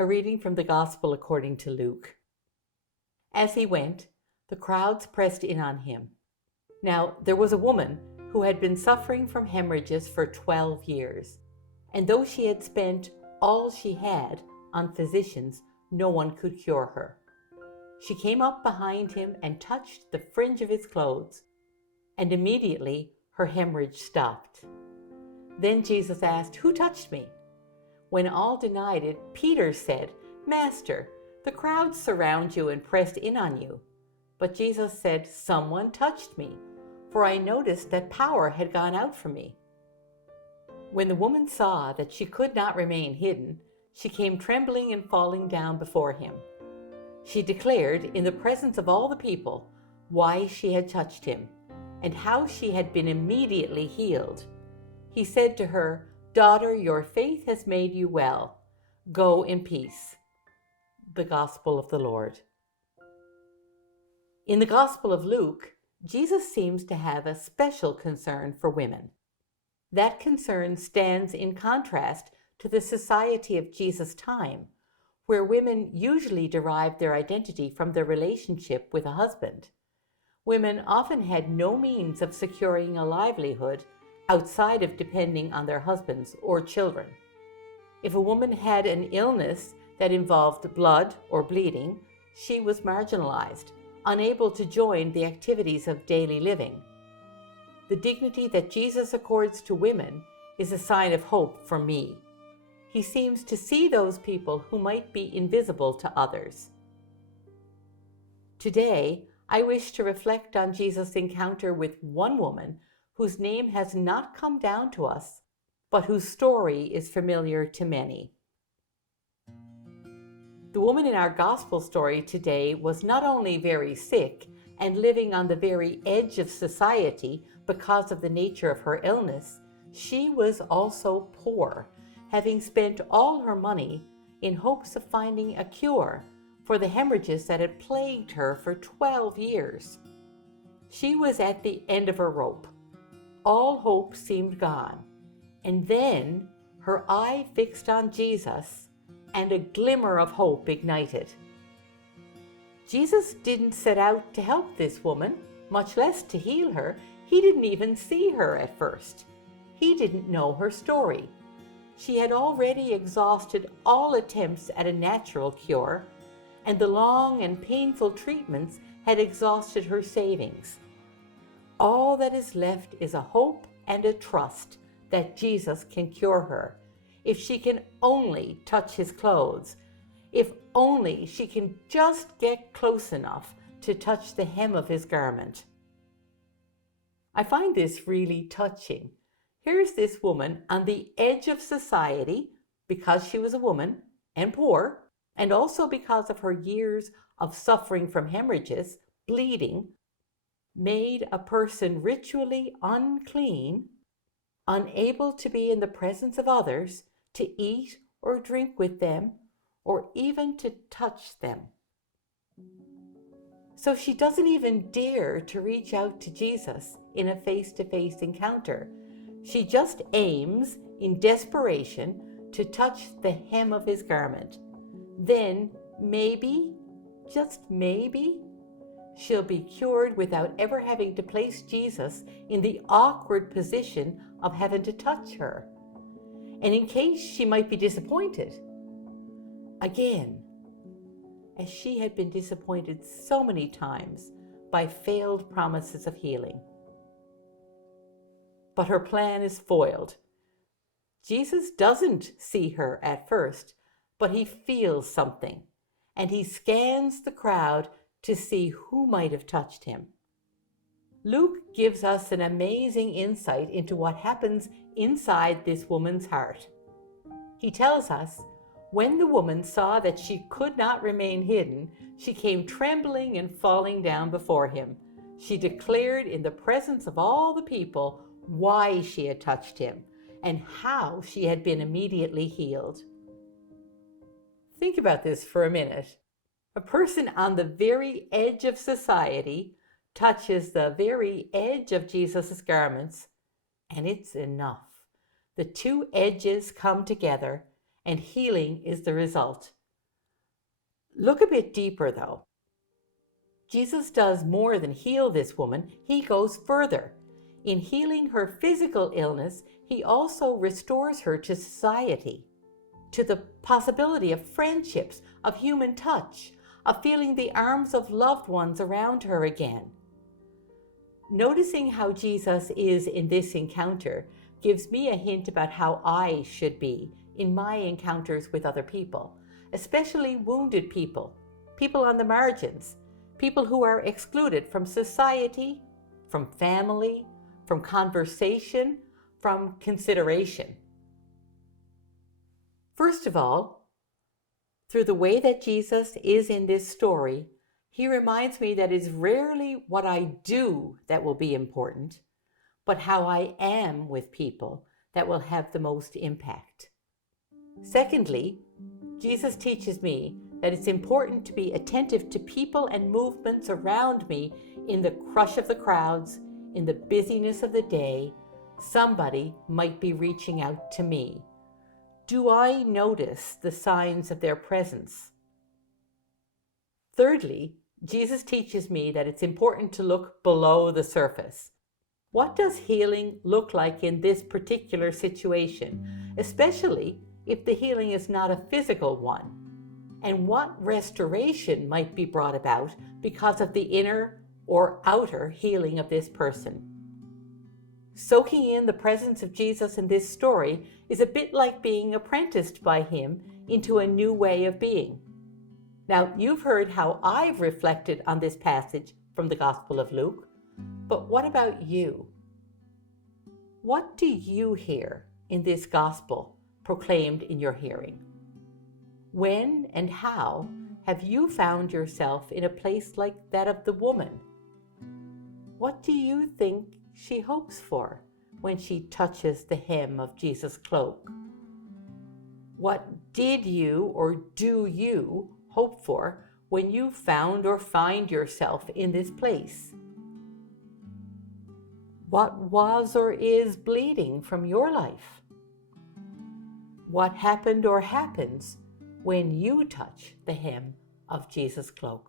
A reading from the Gospel according to Luke. As he went, the crowds pressed in on him. Now there was a woman who had been suffering from hemorrhages for 12 years, and though she had spent all she had on physicians, no one could cure her. She came up behind him and touched the fringe of his clothes, and immediately her hemorrhage stopped. Then Jesus asked, "Who touched me?" When all denied it, Peter said, "Master, the crowds surround you and pressed in on you." But Jesus said, "Someone touched me, for I noticed that power had gone out from me." When the woman saw that she could not remain hidden, she came trembling and falling down before him. She declared in the presence of all the people why she had touched him and how she had been immediately healed. He said to her, "Daughter, your faith has made you well. Go in peace." The Gospel of the Lord. In the Gospel of Luke, Jesus seems to have a special concern for women. That concern stands in contrast to the society of Jesus' time, where women usually derived their identity from their relationship with a husband. Women often had no means of securing a livelihood outside of depending on their husbands or children. If a woman had an illness that involved blood or bleeding, she was marginalized, unable to join the activities of daily living. The dignity that Jesus accords to women is a sign of hope for me. He seems to see those people who might be invisible to others. Today, I wish to reflect on Jesus' encounter with one woman whose name has not come down to us, but whose story is familiar to many. The woman in our gospel story today was not only very sick and living on the very edge of society because of the nature of her illness, she was also poor, having spent all her money in hopes of finding a cure for the hemorrhages that had plagued her for 12 years. She was at the end of her rope. All hope seemed gone. And then her eye fixed on Jesus, and a glimmer of hope ignited. Jesus didn't set out to help this woman, much less to heal her. He didn't even see her at first. He didn't know her story. She had already exhausted all attempts at a natural cure, and the long and painful treatments had exhausted her savings. All that is left is a hope and a trust that Jesus can cure her, if she can only touch his clothes, if only she can just get close enough to touch the hem of his garment. I find this really touching. Here's this woman on the edge of society because she was a woman and poor, and also because of her years of suffering from hemorrhages, bleeding, made a person ritually unclean, unable to be in the presence of others, to eat or drink with them, or even to touch them. So she doesn't even dare to reach out to Jesus in a face-to-face encounter. She just aims in desperation to touch the hem of his garment. Then maybe, just maybe, she'll be cured without ever having to place Jesus in the awkward position of having to touch her. And in case she might be disappointed, again, as she had been disappointed so many times by failed promises of healing. But her plan is foiled. Jesus doesn't see her at first, but he feels something, and he scans the crowd to see who might have touched him. Luke gives us an amazing insight into what happens inside this woman's heart. He tells us, when the woman saw that she could not remain hidden, she came trembling and falling down before him. She declared in the presence of all the people why she had touched him and how she had been immediately healed. Think about this for a minute. A person on the very edge of society touches the very edge of Jesus' garments, and it's enough. The two edges come together, and healing is the result. Look a bit deeper though. Jesus does more than heal this woman, he goes further. In healing her physical illness, he also restores her to society, to the possibility of friendships, of human touch, of feeling the arms of loved ones around her again. Noticing how Jesus is in this encounter gives me a hint about how I should be in my encounters with other people, especially wounded people, people on the margins, people who are excluded from society, from family, from conversation, from consideration. First of all, through the way that Jesus is in this story, he reminds me that it's rarely what I do that will be important, but how I am with people that will have the most impact. Secondly, Jesus teaches me that it's important to be attentive to people and movements around me in the crush of the crowds, in the busyness of the day. Somebody might be reaching out to me. Do I notice the signs of their presence? Thirdly, Jesus teaches me that it's important to look below the surface. What does healing look like in this particular situation, especially if the healing is not a physical one? And what restoration might be brought about because of the inner or outer healing of this person? Soaking in the presence of Jesus in this story is a bit like being apprenticed by him into a new way of being. Now, you've heard how I've reflected on this passage from the Gospel of Luke, but what about you? What do you hear in this gospel proclaimed in your hearing? When and how have you found yourself in a place like that of the woman? What do you think she hopes for when she touches the hem of Jesus' cloak? What did you or do you hope for when you found or find yourself in this place? What was or is bleeding from your life? What happened or happens when you touch the hem of Jesus' cloak?